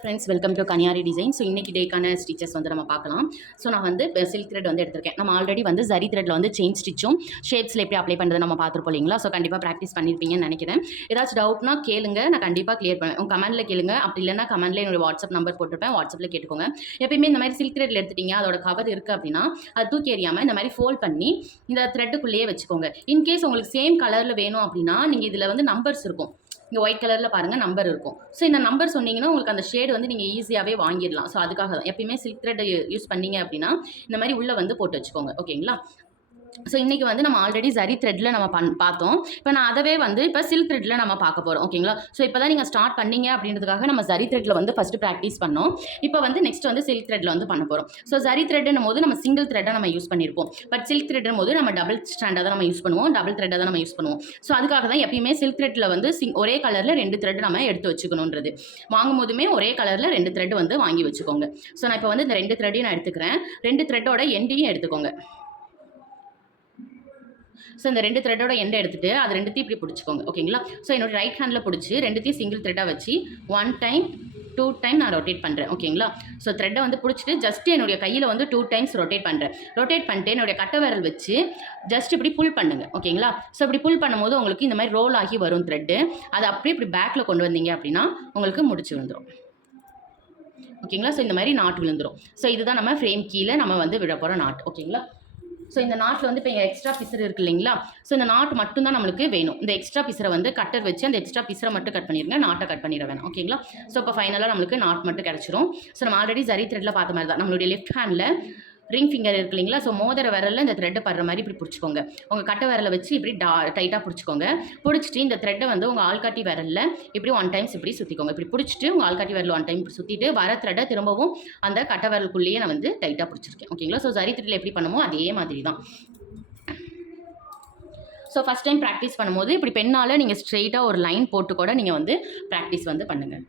Friends welcome to Kanyari design so இன்னைக்கு டேக்கான stitches வந்து நம்ம பார்க்கலாம். ஸோ நான் வந்து சில்க் த்ரெட் வந்து எடுத்திருக்கேன். நம்ம ஆல்ரெடி வந்து ஜரி த்ரெட்ல வந்து செயின் ஸ்டிச்சும் ஷேப்ஸில் எப்படி அப்ளை பண்ணுறது நம்ம பார்த்துருப்போம் இல்லைங்களா? ஸோ கண்டிப்பாக ப்ராக்டிஸ் பண்ணியிருப்பீங்கன்னு நினைக்கிறேன். ஏதாச்சும் டவுட்னா கேளுங்க. நான் கண்டிப்பாக கிளியர் பண்ணுவேன் உங்கள் கமெண்ட்டில் கேளுங்க. அப்படி இல்லைனா கமெண்ட்ல என்னோட வாட்ஸ்அப் நம்பர் போட்டிருப்பேன். வாட்ஸ்அப்பில் கேட்டுக்கோங்க. எப்பயுமே இந்த மாதிரி சில்க் த்ரெட்ல எடுத்துட்டீங்க அதோட கவர் இருக்குது அப்படின்னா அது தூக்கி எறியாமல் இந்த மாதிரி ஃபோல்ட் பண்ணி இந்த த்ரெட்டுக்குள்ளேயே வச்சுக்கோங்க. இன்கேஸ் உங்களுக்கு சேம் கலரில் வேணும் அப்படின்னா நீங்கள் இதில் வந்து நம்பர்ஸ் இருக்கும். இங்கே ஒயிட் கலரில் பாருங்கள் நம்பர் இருக்கும். ஸோ இந்த நம்பர் சொன்னீங்கன்னா உங்களுக்கு அந்த ஷேடு வந்து நீங்கள் ஈஸியாகவே வாங்கிடலாம். ஸோ அதுக்காக தான் எப்பயுமே சில்க் த்ரெட் யூஸ் பண்ணீங்க அப்படின்னா இந்த மாதிரி உள்ளே வந்து போட்டு வச்சுக்கோங்க. ஓகேங்களா ஸோ இன்றைக்கி வந்து நம்ம ஆல்ரெடி ஜரி த்ரெட்டில் நம்ம பண் பார்த்தோம். இப்போ நான் அதவே வந்து இப்போ சில்க் த்ரெட்டில் நம்ம பார்க்க போகிறோம் ஓகேங்களா ஸோ இப்போ தான் நீங்கள் ஸ்டார்ட் பண்ணீங்க அப்படின்றதுக்காக நம்ம ஜரி த்ரெட்டில் வந்து ஃபஸ்ட்டு ப்ராக்டிஸ் பண்ணோம். இப்போ வந்து நெக்ஸ்ட் வந்து சில்க் த்ரெட்டில் வந்து பண்ண போகிறோம் ஸோ ஜரி த்ரெட்னும் போது நம்ம சிங்கிள் த்ரெட்டை நம்ம யூஸ் பண்ணியிருப்போம் பட் சில்க் த்ரெட்டும் போது நம்ம டபுள் ஸ்டாண்டாக தான் நம்ம யூஸ் பண்ணுவோம். டபுள் த்ரெட்டை தான் நம்ம யூஸ் பண்ணுவோம். ஸோ அதுக்காக தான் எப்பயுமே சில்க் த்ரெட்டில் வந்து சிங் ஒரே கலரில் ரெண்டு த்ரெட் நம்ம எடுத்து வச்சுக்கணுன்றது. வாங்கும் போதுமே ஒரே கலரில் ரெண்டு த்ரெட் வந்து வாங்கி வச்சுக்கோங்க. ஸோ நான் இப்போ வந்து இந்த ரெண்டு த்ரெட்டையும் நான் எடுத்துக்கிறேன். ரெண்டு த்ரெட்டோட எண்டையும் எடுத்துக்கோங்க. ஸோ இந்த ரெண்டு த்ரெட்டோட எண்டை எடுத்துகிட்டு அது ரெண்டுத்தையும் இப்படி பிடிச்சிக்கோங்க ஓகேங்களா ஸோ என்னோட ரைட் ஹேண்டில் பிடிச்சி ரெண்டுத்தையும் சிங்கிள் த்ரெட்டாக வச்சு ஒன் டைம் டூ டைம் நான் ரொட்டேட் பண்ணுறேன் ஓகேங்களா ஸோ த்ரெட்டை வந்து பிடிச்சிட்டு ஜஸ்ட் என்னுடைய கையில் வந்து டூ டைம்ஸ் ரொட்டேட் பண்ணுறேன் ரொட்டேட் பண்ணிட்டு என்னுடைய கட்ட விரல் வச்சு ஜஸ்ட் இப்படி புல் பண்ணுங்க ஓகேங்களா ஸோ இப்படி புல் பண்ணும்போது உங்களுக்கு இந்த மாதிரி ரோல் ஆகி வரும் த்ரெட்டு அதை அப்படியே இப்படி பேக்கில் கொண்டு வந்தீங்க அப்படின்னா உங்களுக்கு முடிச்சு வந்துடும் ஓகேங்களா ஸோ இந்த மாதிரி நாட் விழுந்துடும் ஸோ இதுதான் நம்ம ஃப்ரேம் கீழே நம்ம வந்து விட போகிற நாட் ஓகேங்களா ஸோ இந்த நாட்டில் வந்து இப்போ இங்கே எக்ஸ்ட்ரா பிசர் இருக்கு இல்லைங்களா? ஸோ இந்த நாட் மட்டும் தான் நம்மளுக்கு வேணும். இந்த எக்ஸ்ட்ரா பிசரை வந்து கட்டர் வச்சு அந்த எக்ஸ்ட்ரா பிசரை மட்டும் கட் பண்ணிடுங்க நாட்டை கட் பண்ணிட வேணும். ஓகேங்களா ஸோ இப்போ ஃபைனலாக நம்மளுக்கு நாட் மட்டும் கிடச்சிரும். ஸோ நம்ம ஆல்ரெடி ஜரி த்ரெட்டில் பார்த்த மாதிரி தான் நம்மளுடைய லெஃப்ட் ஹேண்டில் ரிங் ஃபிங்கர் இருக்கு இல்லைங்களா? ஸோ மோதிர விரலில் இந்த த்ரெட்டை படுற மாதிரி இப்படி பிடிச்சிக்கோங்க. உங்கள் கட்டை விரலை வச்சு இப்படி டா டைட்டாக பிடிச்சிக்கோங்க. பிடிச்சிட்டு இந்த த்ரெட்டை வந்து உங்கள் ஆள்காட்டி விரலில் இப்படி ஒன் டைம்ஸ் இப்படி சுற்றிக்கோங்க இப்படி பிடிச்சிட்டு உங்கள் ஆள்காட்டி விரல் ஒன் டைம் இப்படி சுற்றிட்டு வர த்ரெட்டை திரும்பவும் அந்த கட்டை விரலுக்குள்ளேயே நான் வந்து டைட்டாக பிடிச்சிருக்கேன். ஓகேங்களா ஸோ சரி த்ரெட்டில் எப்படி பண்ணுமோ அதே மாதிரி தான். ஸோ ஃபஸ்ட் டைம் ப்ராக்டிஸ் பண்ணும்போது இப்படி பெண்ணால் நீங்கள் ஸ்ட்ரெயிட்டாக ஒரு லைன் போட்டு கூட நீங்கள் வந்து ப்ராக்டிஸ் வந்து பண்ணுங்கள்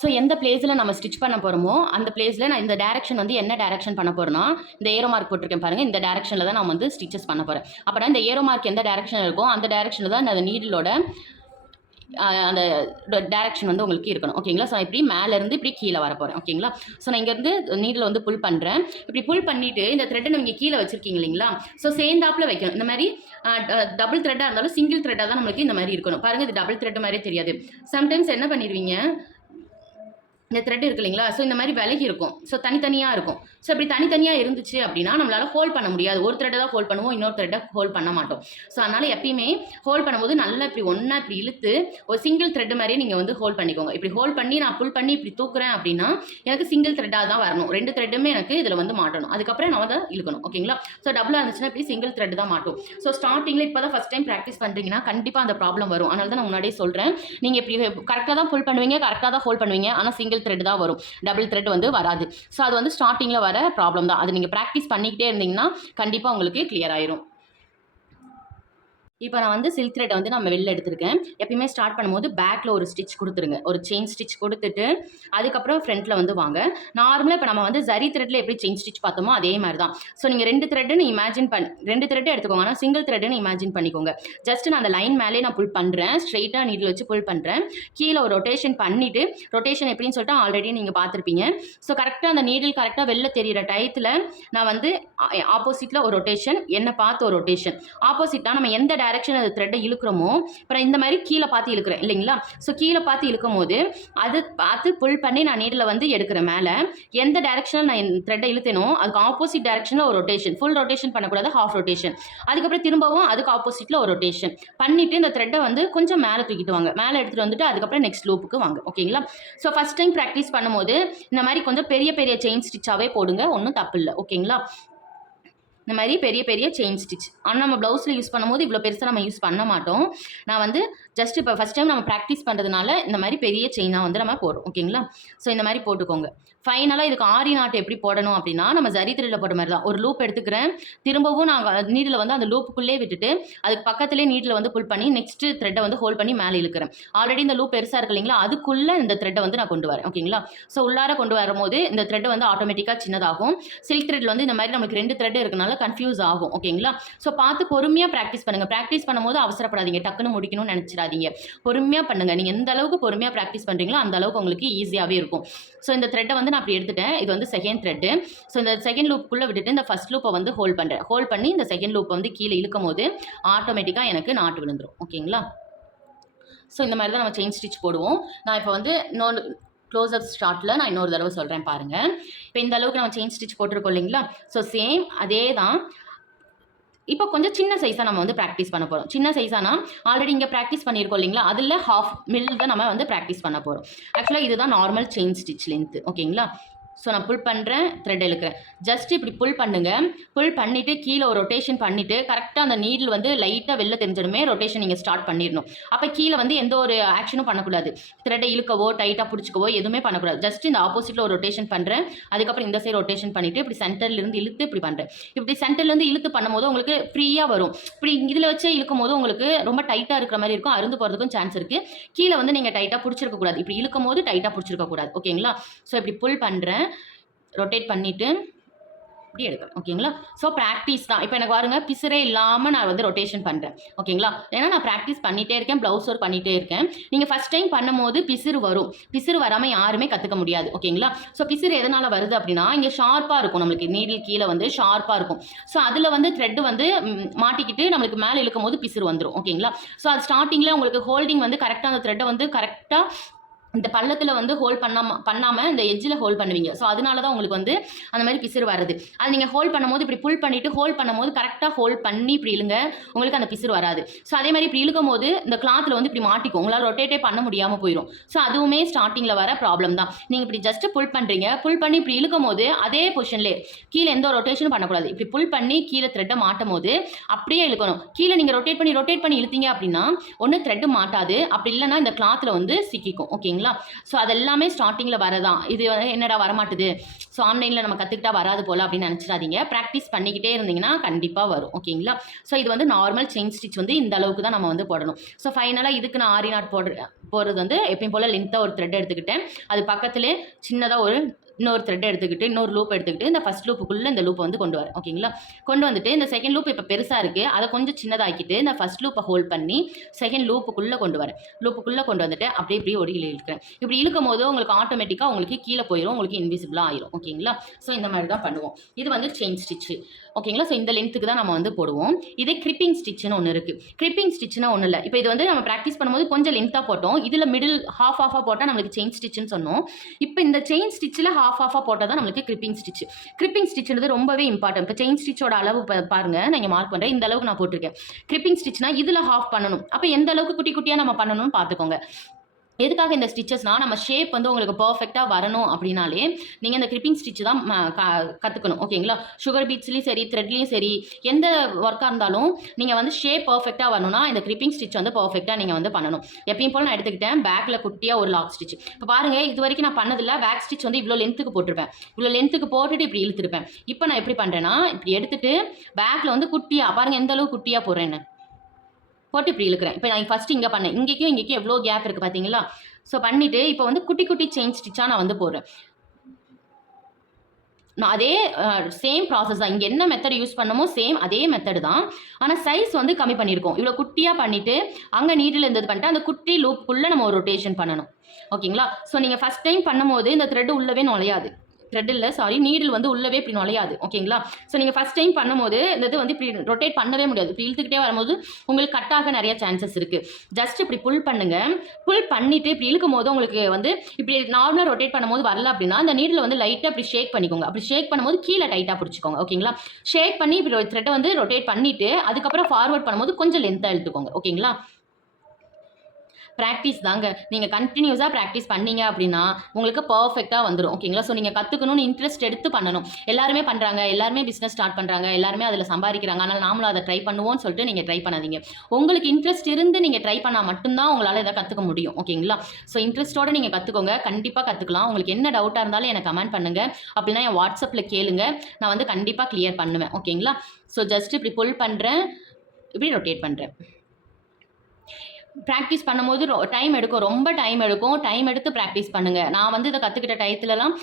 ஸோ எந்த பிளேஸில் நம்ம ஸ்டிச் பண்ண போகிறோமோ அந்த பிளேஸில் நான் இந்த டேரக்ஷன் வந்து என்ன டேரக்ஷன் பண்ண போகிறேன்னா இந்த ஏரோ மார்க் போட்டிருக்கேன் பாருங்கள் இந்த டேரக்ஷனில் தான் நான் வந்து ஸ்டிச்சஸ் பண்ண போகிறேன் அப்போனா இந்த ஏரோ மார்க் எந்த டேரக்ஷன் இருக்கோ அந்த டேரக்ஷனில் தான் அந்த நீடிலோட அந்த டேரக்ஷன் வந்து உங்களுக்கு இருக்கணும். ஓகேங்களா ஸோ இப்படி மேலேருந்து இப்படி கீழே வர போகிறேன் ஓகேங்களா ஸோ நான் இங்கேருந்து நீடில் வந்து புல் பண்ணுறேன் இப்படி புல் பண்ணிவிட்டு இந்த த்ரெட்டை நீங்கள் கீழே வச்சுருக்கீங்க இல்லைங்களா? ஸோ சேர்ந்தாப்பில் வைக்கணும். இந்த மாதிரி டபுள் த்ரெட்டாக இருந்தாலும் சிங்கிள் த்ரெட்டாக தான் நம்மளுக்கு இந்த மாதிரி இருக்கணும். பாருங்கள் இது டபுள் த்ரெட் மாதிரி தெரியாது. சம்டைம்ஸ் என்ன பண்ணிடுவீங்க இந்த த்ரெட் இருக்கு இல்லைங்களா? ஸோ இந்த மாதிரி விலகி இருக்கும். ஸோ தனித்தனியாக இருக்கும். ஸோ இப்படி தனித்தனியாக இருந்துச்சு அப்படின்னா நம்மளால் ஹோல்ட் பண்ண முடியாது. ஒரு த்ரெட்டை தான் ஹோல்ட் பண்ணுவோம் இன்னொரு த்ரெட்டை ஹோல்ட் பண்ண மாட்டோம். ஸோ அதனால் எப்பயுமே ஹோல்ட் பண்ணும்போது நல்லா இப்படி ஒன்றா இப்படி இழுத்து ஒரு சிங்கிள் த்ரெட் மாதிரியே நீங்கள் வந்து ஹோல்ட் பண்ணிக்கோங்க. இப்படி ஹோல்ட் பண்ணி நான் புல் பண்ணி இப்படி தூக்குறேன் அப்படின்னா எனக்கு சிங்கிள் த்ரெட்டாக தான் வரணும். ரெண்டு த்ரெட்டுமே எனக்கு இதில் வந்து மாட்டணும். அதுக்கப்புறம் நான் அதை இழுக்கணும். ஓகேங்களா ஸோ டபுளாக இருந்துச்சுன்னா இப்படி சிங்கிள் த்ரெட் தான் மாட்டும். ஸோ ஸ்டார்டிங்கில் இப்போ தான் ஃபஸ்ட் டைம் ப்ராக்டிஸ் பண்ணுறீங்கன்னா கண்டிப்பாக அந்த ப்ராப்ளம் வரும். அதனால தான் நான் முன்னாடியே சொல்கிறேன் நீங்கள் இப்படி கரெக்டாக தான் புல் பண்ணுவீங்க கரெக்டாக தான் ஹோல்ட் பண்ணுவீங்க. ஆனால் சிங்கிள் த்ரெட் தான் வரும். டபுள் த்ரெட் வந்து வராது. ஸோ அது வந்து ஸ்டார்டிங்கில் வர ப்ராப்ளம் தான். அது நீங்கள் ப்ராக்டிஸ் பண்ணிக்கிட்டே இருந்தீங்கன்னா கண்டிப்பாக உங்களுக்கு கிளியர் ஆயிரும். இப்போ நான் வந்து சில்க் த்ரெட்டை வந்து நம்ம வெளில எடுத்திருக்கேன். எப்பயுமே ஸ்டார்ட் பண்ணும்போது பேக்கில் ஒரு ஸ்டிச் கொடுத்துருங்க. ஒரு செயின் ஸ்டிச் கொடுத்துட்டு அதுக்கப்புறம் ஃப்ரண்ட்டில் வந்து வாங்க. நார்மலாக இப்போ நம்ம வந்து ஜரி த்ரெட்டில் எப்படி செயின் ஸ்டிச் பார்த்தோமோ அதே மாதிரி தான் ஸோ நீங்கள் ரெண்டு த்ரெட்டுன்னு இமேஜின் பண் ரெண்டு த்ரெட்டு எடுத்துக்கோங்க. ஆனால் சிங்கிள் த்ரெட்டுன்னு இமேஜின் பண்ணிக்கோங்க. ஜஸ்ட் நான் அந்த லைன் மேலே நான் புல் பண்ணுறேன் ஸ்ட்ரெயிட்டாக நீட்டில் வச்சு புல் பண்ணுறேன் கீழே ஒரு ரொட்டேஷன் பண்ணிவிட்டு ரொட்டேஷன் எப்படின்னு சொல்லிட்டு ஆல்ரெடி நீங்கள் பார்த்துருப்பீங்க. ஸோ கரெக்டாக அந்த நீடில் கரெக்டாக வெளில தெரியிற டயத்தில் நான் வந்து ஆப்போசிட்டில் ஒரு ரொட்டேஷன் என்னை பார்த்து ஒரு ரொட்டேஷன் ஆப்போசிட்டாக நம்ம எந்த டேரக்ஷன் அது த்ரெட்டை இழுக்கிறோமோ அப்புறம் இந்த மாதிரி கீழே பார்த்து இழுக்கிறேன் இல்லைங்களா? ஸோ கீழே பார்த்து இழுக்கும் போது அது பார்த்து புல் பண்ணி நான் நீடில் வந்து எடுக்கிறேன் மேலே. எந்த டைரக்ஷனில் நான் த்ரெட்டை இழுத்தேனோ அதுக்கு ஆப்போசிட் டைரக்ஷனில் ஒரு ரொட்டேஷன் ஃபுல் ரொட்டேஷன் பண்ணக்கூடாது ஹாஃப் ரொட்டேஷன் அதுக்கப்புறம் திரும்பவும் அதுக்கு ஆப்போசிட்டில் ஒரு ரொட்டேஷன் பண்ணிவிட்டு இந்த த்ரெட்டை வந்து கொஞ்சம் மேலே தூக்கிட்டு வாங்க. மேலே எடுத்துகிட்டு வந்துட்டு அதுக்கப்புறம் நெக்ஸ்ட் லூப்புக்கு வாங்க ஓகேங்களா? ஸோ ஃபஸ்ட் டைம் ப்ராக்டிஸ் பண்ணும்போது இந்த மாதிரி கொஞ்சம் பெரிய பெரிய செயின் ஸ்டிச்சாகவே போடுங்க ஒன்றும் தப்பு இல்லை ஓகேங்களா? இந்த மாதிரி பெரிய பெரிய செயின் ஸ்டிச் ஆனால் நம்ம ப்ளவுஸில் யூஸ் பண்ணும்போது இவ்வளோ பெருசாக நம்ம யூஸ் பண்ண மாட்டோம். நான் வந்து ஜஸ்ட் இப்போ ஃபஸ்ட் டைம் நம்ம ப்ராக்டிஸ் பண்ணுறதுனால இந்த மாதிரி பெரிய செயினாக வந்து நம்ம போடுறோம். ஓகேங்களா? ஸோ இந்த மாதிரி போட்டுக்கோங்க. ஃபைனலாக இதுக்கு ஆரி நாட்டு எப்படி போடணும் அப்படின்னா நம்ம ஜரி த்ரெட்டில் போட்ட மாதிரி தான் ஒரு லூப் எடுத்துக்கிறேன். திரும்பவும் நாங்கள் நீடில் வந்து அந்த லூப்புக்குள்ளே விட்டுட்டு அதுக்கு பக்கத்துலேயே நீடில் வந்து புல் பண்ணி நெக்ஸ்ட் த்ரெட்டை வந்து ஹோல்ட் பண்ணி மேலே இழுக்கிறேன். ஆல்ரெடி இந்த லூப் பெருசாக இருக்கு இல்லைங்களா? அதுக்குள்ளே இந்த த்ரெட்டை வந்து நான் கொண்டு வரேன். ஓகேங்களா? ஸோ உள்ளார கொண்டு வரும்போது இந்த த்ரெட் வந்து ஆட்டோமேட்டிக்காக சின்னதாகும். சில்க் த்ரெட்டில் வந்து இந்த மாதிரி நமக்கு ரெண்டு த்ரெட் இருக்கனால கன்ஃபியூஸ் ஆகும். ஓகேங்களா? ஸோ பார்த்து பொறுமையாக ப்ராக்டிஸ் பண்ணுங்கள் ப்ராக்டிஸ் பண்ணும்போது அவசரப்படாதீங்க. டக்குன்னு முடிக்கணும்னு நினச்சிடாதீங்க பொறுமையாக பண்ணுங்கள் நீங்கள் எந்த அளவுக்கு பொறுமையாக ப்ராக்டிஸ் பண்ணுறீங்களோ அந்த அளவுக்கு உங்களுக்கு ஈஸியாகவே இருக்கும். ஸோ இந்த த்ரெட்டை வந்து நான் அப்படி எடுத்துட்டேன். இது வந்து செகண்ட் த்ரெட்டு ஸோ இந்த செகண்ட் லூப்புக்குள்ளே விட்டுட்டு இந்த ஃபஸ்ட் லூப்பை வந்து ஹோல்ட் பண்ணுறேன் ஹோல்ட் பண்ணி இந்த செகண்ட் லூப்பை வந்து கீழே இழுக்கும் போது ஆட்டோமேட்டிக்காக எனக்கு நாட்டு விழுந்துடும் ஓகேங்களா? ஸோ இந்த மாதிரி தான் நம்ம செயின் ஸ்டிச் போடுவோம். நான் இப்போ வந்து இன்னொன்று க்ளோஸ்அப் ஸ்டார்ட்டில் நான் இன்னொரு தடவை சொல்கிறேன் பாருங்கள் இப்போ இந்த அளவுக்கு நம்ம செயின் ஸ்டிச் போட்டிருக்கோம் இல்லைங்களா? ஸோ சேம் அதே தான் இப்போ கொஞ்சம் சின்ன சைஸாக நம்ம வந்து ப்ராக்டிஸ் பண்ண போகிறோம் சின்ன சைஸானா ஆல்ரெடி இங்கே ப்ராக்டிஸ் பண்ணியிருக்கோம் இல்லைங்களா? அதில் ஹாஃப் மில் தான் நம்ம வந்து ப்ராக்டிஸ் பண்ண போகிறோம் ஆக்சுவலாக இதுதான் நார்மல் செயின் ஸ்டிச் லென்த்து ஓகேங்களா ஸோ நான் புல் பண்ணுறேன் த்ரெட் இழுக்கிறேன். ஜஸ்ட் இப்படி புல் பண்ணுங்கள் புல் பண்ணிவிட்டு கீழே ஒரு ரொட்டேஷன் பண்ணிவிட்டு கரெக்டாக அந்த நீடில் வந்து லைட்டாக வெளில தெரிஞ்சிடுமே ரொட்டேஷன் நீங்கள் ஸ்டார்ட் பண்ணிடணும். அப்போ கீழே வந்து எந்த ஒரு ஆக்ஷனும் பண்ணக்கூடாது. த்ரெட்டை இழுக்கவோ டைட்டாக பிடிச்சிக்கவோ எதுவுமே பண்ணக்கூடாது. ஜஸ்ட் இந்த ஆப்போசிட்டில் ஒரு ரொட்டேஷன் பண்ணுறேன் அதுக்கப்புறம் இந்த சைடு ரொட்டேஷன் பண்ணிவிட்டு இப்படி சென்டர்லேருந்து இழுத்து இப்படி பண்ணுறேன் இப்படி சென்டர்லேருந்து இழுத்து பண்ணும்போது உங்களுக்கு ஃப்ரீயாக வரும். இப்படி இதில் வச்சே இழுக்கும் போது உங்களுக்கு ரொம்ப டைட்டாக இருக்கிற மாதிரி இருக்கும். அருந்து போகிறதுக்கும் சான்ஸ் இருக்குது கீழே வந்து நீங்கள் டைட்டாக பிடிச்சிருக்கக்கூடாது. இப்படி இழுக்கும் போது டைட்டாக பிடிச்சிருக்கக்கூடாது. ஓகேங்களா ஸோ இப்படி புல் பண்ணுறேன் ரொட்டேட் பண்ணிவிட்டு இப்படி எடுக்கிறேன் ஓகேங்களா ஸோ ப்ராக்டிஸ் தான். இப்போ எனக்கு பாருங்க பிசுரே இல்லாமல் நான் வந்து ரொட்டேஷன் பண்ணுறேன் ஓகேங்களா ஏன்னா நான் ப்ராக்டிஸ் பண்ணிகிட்டே இருக்கேன் ப்ளவுஸ் ஒர்க் பண்ணிகிட்டே இருக்கேன். நீங்கள் ஃபஸ்ட் டைம் பண்ணும்போது பிசுறு வரும். பிசுறு வராமல் யாருமே கற்றுக்க முடியாது ஓகேங்களா ஸோ பிசுறு எதனால் வருது அப்படின்னா இங்கே ஷார்ப்பாக இருக்கும் நம்மளுக்கு நீடில் கீழே வந்து ஷார்ப்பாக இருக்கும். ஸோ அதில் வந்து த்ரெட்டு வந்து மாட்டிக்கிட்டு நம்மளுக்கு மேலே இழுக்கும் போது பிசுறு வந்துடும் ஓகேங்களா ஸோ அது ஸ்டார்டிங்கில் உங்களுக்கு ஹோல்டிங் வந்து கரெக்டாக அந்த த்ரெட்டை வந்து கரெக்டாக இந்த பள்ளத்தில் வந்து ஹோல்ட் பண்ணாம பண்ணாமல் இந்த எஜ்ஜில் ஹோல்ட் பண்ணுவீங்க. ஸோ அதனால தான் உங்களுக்கு வந்து அந்த மாதிரி பிசுறு வருது அது நீங்கள் ஹோல்ட் பண்ணும்போது இப்படி புல் பண்ணிவிட்டு ஹோல்ட் பண்ணும்போது கரெக்டாக ஹோல்ட் பண்ணி இப்படி இழுங்க உங்களுக்கு அந்த பிசுறு வராது. ஸோ அதே மாதிரி இப்படி இழுக்கும் போது இந்த கிளாத்தில் வந்து இப்படி மாட்டிக்கும். உங்களால் ரொட்டேட்டே பண்ண முடியாமல் போயிடும் ஸோ அதுவுமே ஸ்டார்டிங்கில் வர ப்ராப்ளம் தான். நீங்கள் இப்படி ஜஸ்ட் புல் பண்ணுறீங்க புல் பண்ணி இப்படி இழுக்கும் போது அதே பொசிஷன்லேயே கீழே எந்த ரொட்டேஷனும் பண்ணக்கூடாது. இப்படி புல் பண்ணி கீழே த்ரெட்டை மாட்டும் போது அப்படியே இழுக்கணும். கீழே நீங்கள் ரொட்டேட் பண்ணி ரொட்டேட் பண்ணி இழுத்தீங்க அப்படின்னா ஒன்று த்ரெட்டு மாட்டாது. அப்படி இல்லைன்னா இந்த கிளாத்தில் வந்து சிக்கிக்கும். ஓகேங்களா ஸோ அதெல்லாமே ஸ்டார்டிங்கில் வரதான் இது என்னடா வரமாட்டுது? ஸோ ஆன்லைனில் நம்ம கற்றுக்கிட்டா வராது போல் அப்படின்னு நினச்சிடாதீங்க. ப்ராக்டிஸ் பண்ணிக்கிட்டே இருந்தீங்கன்னா கண்டிப்பாக வரும். ஓகேங்களா ஸோ இது வந்து நார்மல் செயின் ஸ்டிச் வந்து இந்த அளவுக்கு தான் நம்ம வந்து போடணும். ஸோ ஃபைனலாக இதுக்கு நான் ஆரி நாட் போடுற போடுறது வந்து எப்பயும் போல் லென்த்தாக ஒரு த்ரெட் எடுத்துக்கிட்டேன். அது பக்கத்துலேயே சின்னதாக ஒரு இன்னொரு த்ரெட் எடுத்துக்கிட்டு இன்னொரு லூப் எடுத்துக்கிட்டு இந்த ஃபஸ்ட் லூப்புக்குள்ளே இந்த லூப்பை வந்து கொண்டு வரேன் ஓகேங்களா? கொண்டு வந்துட்டு இந்த செகண்ட் லூப் இப்போ பெருசாக இருக்குது அதை கொஞ்சம் சின்னதாக்கிட்டு இந்த ஃபஸ்ட் லூப்பை ஹோல்ட் பண்ணி செகண்ட் லூப்புக்குள்ளே கொண்டு வரேன் லூப்புக்குள்ளே கொண்டு வந்துட்டு அப்படியே இப்படி ஒடி இழுக்கிறேன் இப்படி இழுக்கும் போது உங்களுக்கு ஆட்டோமேட்டிக்காக உங்களுக்கு கீழே போயிடும் உங்களுக்கு இன்விசிபிளாக ஆயிரும் ஓகேங்களா? ஸோ இந்த மாதிரி தான் பண்ணுவோம். இது வந்து செயின் ஸ்டிச்சு ஓகேங்களா? ஸோ இந்த லென்த்துக்கு தான் நம்ம வந்து போடுவோம். இதே கிரிப்பிங் ஸ்டிச்சுன்னு ஒன்று இருக்குது கிரிப்பிங் ஸ்டிச்சுனா ஒன்றும் இல்லை இப்போ இது வந்து நம்ம ப்ராக்டிஸ் பண்ணும்போது கொஞ்சம் லென்த்தாக போட்டோம். இதில் மிடில் ஹாஃப் ஆஃபாக போட்டால் நம்மளுக்கு செயின் ஸ்டிச்சுன்னு சொன்னோம். இப்போ இந்த செயின் ஸ்டிச்சில் ஹாஃப் ஆஃபாக போட்டால் தான் நம்மளுக்கு கிரிப்பிங் ஸ்டிச் கிரிப்பிங் ஸ்டிச்ன்றது ரொம்பவே இம்பார்ட்டன்ட் இப்போ செயின் ஸ்டிச்சோட அளவு பாருங்கள் பாருங்க. நான் இங்கே மார்க் பண்ணுறேன் இந்த அளவுக்கு நான் போட்டிருக்கேன். கிரிப்பிங் ஸ்டிச்னா இதில் ஹாஃப் பண்ணணும். அப்போ எந்த அளவுக்கு குட்டி குட்டியாக நம்ம பண்ணணும்னு பார்த்துக்கோங்க. எதுக்காக இந்த ஸ்டிச்சஸ்னால் நம்ம ஷேப் வந்து உங்களுக்கு பர்ஃபெக்டாக வரணும் அப்படின்னாலே நீங்கள் இந்த கிரிப்பிங் ஸ்டிச் தான் க- கற்றுக்கணும் ஓகேங்களா சுகர் பீட்ஸ்லேயும் சரி த்ரெட்லேயும் சரி எந்த ஒர்க்காக இருந்தாலும் நீங்கள் வந்து ஷேப் பர்ஃபெக்டாக வரணும்னா இந்த கிரிப்பிங் ஸ்டிச் வந்து பர்ஃபெக்டாக நீங்கள் வந்து பண்ணணும். எப்பயும் போல் நான் எடுத்துக்கிட்டேன். பேக்கில் குட்டியாக ஒரு லாக் ஸ்டிச் இப்போ பாருங்கள் இது வரைக்கும் நான் பண்ணதில்ல. பேக் ஸ்டிச் வந்து இவ்வளோ லென்த்துக்கு போட்டிருப்பேன். இவ்வளோ லென்த்துக்கு போட்டுட்டு இப்படி இழுத்துருப்பேன். இப்போ நான் எப்படி பண்ணுறேன்னா இப்படி எடுத்துகிட்டு பேக்கில் வந்து குட்டியாக பாருங்கள் எந்த அளவுக்கு குட்டியாக போடுறேன்னு. போட்டு இப்படி இழுக்கிறேன். இப்போ நான் ஃபஸ்ட்டு இங்கே பண்ணேன். இங்கேக்கும் இங்கேக்கும் எவ்வளோ கேப் இருக்குது பார்த்தீங்களா ஸோ பண்ணிவிட்டு இப்போ வந்து குட்டி குட்டி செயின் ஸ்டிச்சாக நான் வந்து போடுறேன். நான் அதே சேம் ப்ராசஸ் தான். இங்கே என்ன மெத்தட் யூஸ் பண்ணமோ சேம் அதே மெத்தடு தான். ஆனால் சைஸ் வந்து கம்மி பண்ணியிருக்கோம். இவ்வளோ குட்டியாக பண்ணிவிட்டு அங்கே நீட்டில் இருந்தது பண்ணிட்டு அந்த குட்டி லூப்புக்குள்ளே நம்ம ஒரு ரொட்டேஷன் பண்ணணும். ஓகேங்களா? ஸோ நீங்கள் ஃபஸ்ட் டைம் பண்ணும்போது இந்த த்ரெட் உள்ளவே நுழையாது. த்ரெட் இல்லை சாரி நீடில் வந்து உள்ளவே இப்படி நுழையாது ஓகேங்களா ஸோ நீங்கள் ஃபஸ்ட் டைம் பண்ணும்போது இந்த இது வந்து இப்படி ரொட்டேட் பண்ணவே முடியாது. இப்படி இழுத்துக்கிட்டே வரும்போது உங்களுக்கு கட் ஆக நிறைய சான்சஸ் இருக்குது ஜஸ்ட் இப்படி புல் பண்ணுங்கள் புல் பண்ணிவிட்டு இப்படி இழுக்கும் போது உங்களுக்கு வந்து இப்படி நார்மலாக ரொட்டேட் பண்ணும்போது வரல அப்படின்னா அந்த நீடில் வந்து லைட்டாக இப்படி ஷேக் பண்ணிக்கோங்க. அப்படி ஷேக் பண்ணும்போது கீழே டைட்டாக பிடிச்சிக்கோங்க ஓகேங்களா ஷேக் பண்ணி இப்படி ஒரு த்ரெட்டை வந்து ரொட்டேட் பண்ணிவிட்டு அதுக்கப்புறம் ஃபார்வர்ட் பண்ணும்போது கொஞ்சம் லென்த்தாக எடுத்துக்கோங்க ஓகேங்களா ப்ராக்டிஸ் தாங்க. நீங்கள் கண்டினியூஸாக ப்ராக்டிஸ் பண்ணீங்க அப்படின்னா உங்களுக்கு பர்ஃபெக்டாக வந்துடும் ஓகேங்களா ஸோ நீங்கள் கற்றுக்கணும்னு இன்ட்ரெஸ்ட் எடுத்து பண்ணணும். எல்லாருமே பண்ணுறாங்க எல்லாருமே பிஸ்னஸ் ஸ்டார்ட் பண்ணுறாங்க எல்லாருமே அதில் சம்பாதிக்கிறாங்க. ஆனால் நாமளும் அதை ட்ரை பண்ணுவோம்னு சொல்லிட்டு நீங்கள் ட்ரை பண்ணாதீங்க. உங்களுக்கு இன்ட்ரெஸ்ட் இருந்து நீங்கள் ட்ரை பண்ணால் மட்டும்தான் உங்களால் இதை கற்றுக்க முடியும். ஓகேங்களா ஸோ இன்ட்ரெஸ்ட்டோட நீங்கள் கற்றுக்கோங்க கண்டிப்பாக கற்றுக்கலாம் உங்களுக்கு என்ன டவுட்டாக இருந்தாலும் எனக்கு கமெண்ட் பண்ணுங்கள் அப்படின்னா என் வாட்ஸ்அப்பில் கேளுங்க. நான் வந்து கண்டிப்பாக கிளியர் பண்ணுவேன். ஓகேங்களா ஸோ ஜஸ்ட் இப்படி புல் பண்ணுறேன் இப்படி ரொட்டேட் பண்ணுறேன் ப்ராக்டிஸ் பண்ணும்போது டைம் எடுக்கும். ரொம்ப டைம் எடுக்கும். டைம் எடுத்து ப்ராக்டிஸ் பண்ணுங்கள் நான் வந்து இதை கற்றுக்கிட்ட டயத்துலலாம்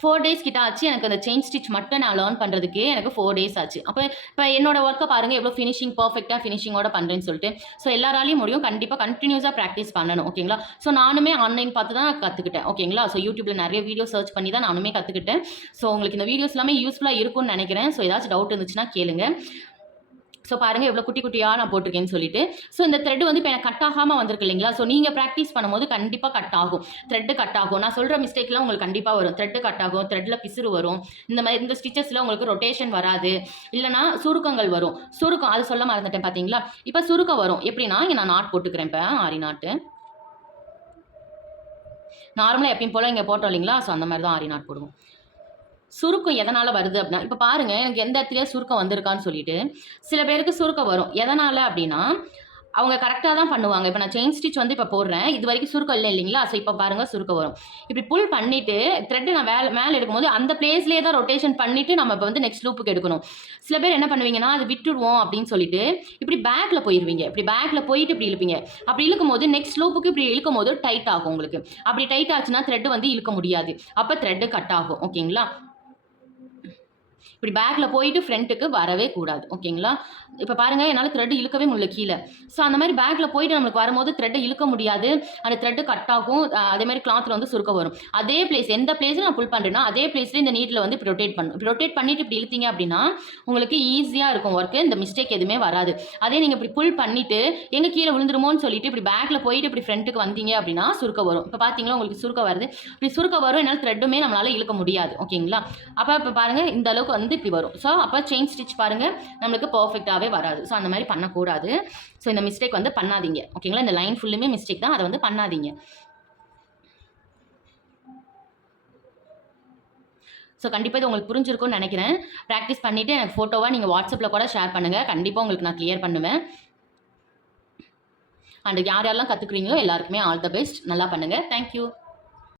ஃபோர் டேஸ் கிட்ட ஆச்சு. எனக்கு அந்த செயின் ஸ்டிச் மட்டும் நான் லேர்ன் பண்ணுறதுக்கு எனக்கு ஃபோர் டேஸ் ஆச்சு. அப்போ இப்போ என்னோட ஒர்க்கை பாருங்கள் எவ்வளோ ஃபினிஷிங் பர்ஃபெக்டாக ஃபினிஷிங்கோட பண்ணுறேன்னு சொல்லிட்டு. ஸோ எல்லாராலையும் முடியும். கண்டிப்பாக கண்டினியூஸாக ப்ராக்டிஸ் பண்ணணும். ஓகேங்களா ஸோ நானுமே ஆன்லைன் பார்த்து தான் கற்றுக்கிட்டேன் ஓகேங்களா ஸோ யூடியூப்பில் நிறைய வீடியோ சர்ச் பண்ணி தான் நானுமே கற்றுக்கிட்டேன் ஸோ உங்களுக்கு இந்த வீடியோஸ் எல்லாமே யூஸ்ஃபுல்லாக இருக்கும்னு நினைக்கிறேன். ஸோ ஏதாச்சும் டவுட் இருந்துச்சுன்னா கேளுங்கள் ஸோ பாருங்கள் எவ்வளோ குட்டி குட்டியாக நான் போட்டிருக்கேன்னு சொல்லிட்டு. ஸோ இந்த த்ரெட் வந்து இப்போ எனக்கு கட் ஆகாமல் வந்திருக்கு இல்லைங்களா? ஸோ நீங்கள் ப்ராக்டிஸ் பண்ணும்போது கண்டிப்பாக கட் ஆகும். த்ரெட்டு கட் ஆகும். நான் சொல்கிற மிஸ்டேக்லாம் உங்களுக்கு கண்டிப்பாக வரும். த்ரெட்டு கட் ஆகும். த்ரெட்டில் பிசுறு வரும். இந்த மாதிரி இந்த ஸ்டிச்சஸில் உங்களுக்கு ரொட்டேஷன் வராது. இல்லைனா சுருக்கங்கள் வரும். சுருக்கம் அது சொல்ல மறந்துட்டேன் பார்த்தீங்களா இப்போ சுருக்கம் வரும். எப்படின்னா இங்கே நான் நாட் போட்டுக்கிறேன் இப்போ. ஆரி நாட்டு நார்மலாக எப்பயும் போல் இங்கே போட்டோம் இல்லைங்களா? ஸோ அந்த மாதிரி தான் ஆரி நாட் போடுவோம். சுருக்கம் எதனால் வருது அப்படின்னா இப்போ பாருங்கள் எனக்கு எந்த இடத்துலயே சுருக்கம் வந்திருக்கான்னு சொல்லிட்டு சில பேருக்கு சுருக்கம் வரும். எதனால் அப்படின்னா அவங்க கரெக்டாக தான் பண்ணுவாங்க. இப்போ நான் செயின் ஸ்டிச் வந்து இப்போ போடுறேன். இது வரைக்கும் சுருக்கம் இல்லை இல்லைங்களா? ஸோ இப்போ பாருங்கள் சுருக்கம் வரும். இப்படி புல் பண்ணிவிட்டு த்ரெட்டு நான் வேலை மேலே எடுக்கும்போது அந்த பிளேஸ்லேயே தான் ரொட்டேஷன் பண்ணிவிட்டு நம்ம இப்போ வந்து நெக்ஸ்ட் லூப்புக்கு எடுக்கணும். சில பேர் என்ன பண்ணுவீங்கன்னா அது விட்டுடுவோம் அப்படின்னு சொல்லிட்டு இப்படி பேக்கில் போயிடுவீங்க இப்படி பேக்கில் போயிட்டு இப்படி இழுப்பீங்க. அப்படி இழுக்கும் போது நெக்ஸ்ட் லூப்புக்கு இப்படி இழுக்கும் போது டைட் ஆகும் உங்களுக்கு. அப்படி டைட் ஆச்சுன்னா த்ரெட்டு வந்து இழுக்க முடியாது. அப்போ த்ரெட்டு கட் ஆகும். ஓகேங்களா? இப்படி பேக்கில் போயிட்டு ஃப்ரண்ட்டுக்கு வரவே கூடாது ஓகேங்களா இப்போ பாருங்கள் என்னால் த்ரெட் இழுக்கவே முடியல கீழே. ஸோ அந்த மாதிரி பேக்கில் போயிட்டு நம்மளுக்கு வரும்போது த்ரெட்டை இழுக்க முடியாது. அந்த த்ரெட்டு கட் ஆகும். அதே மாதிரி கிளாத்தில் வந்து சுருக்க வரும். அதே பிளேஸ் எந்த பிளேஸில் நான் புல் பண்ணுறேன்னா அதே பிளேஸ்லேயே இந்த நீட்டில் வந்து இப்படி ரொட்டேட் பண்ணும் இப்படி ரொட்டேட் பண்ணிட்டு இப்படி இழுத்தீங்க அப்படின்னா உங்களுக்கு ஈஸியாக இருக்கும் ஒர்க்கு இந்த மிஸ்டேக் எதுவுமே வராது. அதே நீங்கள் இப்படி புல் பண்ணிட்டு எங்கே கீழே விழுந்துருமோன்னு சொல்லிட்டு இப்படி பேக்கில் போயிட்டு இப்படி ஃப்ரண்ட்டுக்கு வந்தீங்க அப்படின்னா சுருக்க வரும். இப்போ பார்த்தீங்களா உங்களுக்கு சுருக்க வருது. இப்படி சுருக்க வரும் என்னால் த்ரெட்டுமே நம்மளால் இழுக்க முடியாது ஓகேங்களா அப்போ இப்போ பாருங்கள் இந்த அளவுக்கு வந்து வந்து இப்படி வரும். ஸோ அப்போ செயின் ஸ்டிச் பாருங்கள் நம்மளுக்கு பர்ஃபெக்டாகவே வராது. ஸோ அந்த மாதிரி பண்ணக்கூடாது. ஸோ இந்த மிஸ்டேக் வந்து பண்ணாதீங்க. ஓகேங்களா இந்த லைன் ஃபுல்லுமே மிஸ்டேக் தான். அதை வந்து பண்ணாதீங்க. ஸோ கண்டிப்பாக இது உங்களுக்கு புரிஞ்சிருக்கும்னு நினைக்கிறேன். ப்ராக்டிஸ் பண்ணிவிட்டு எனக்கு ஃபோட்டோவாக நீங்கள் வாட்ஸ்அப்பில் கூட ஷேர் பண்ணுங்கள் கண்டிப்பாக உங்களுக்கு நான் கிளியர் பண்ணுவேன். அண்ட் யார் யாரெல்லாம் கற்றுக்குறீங்களோ எல்லாருக்குமே ஆல் த பெஸ்ட் நல்லா பண்ணுங்கள் தேங்க்யூ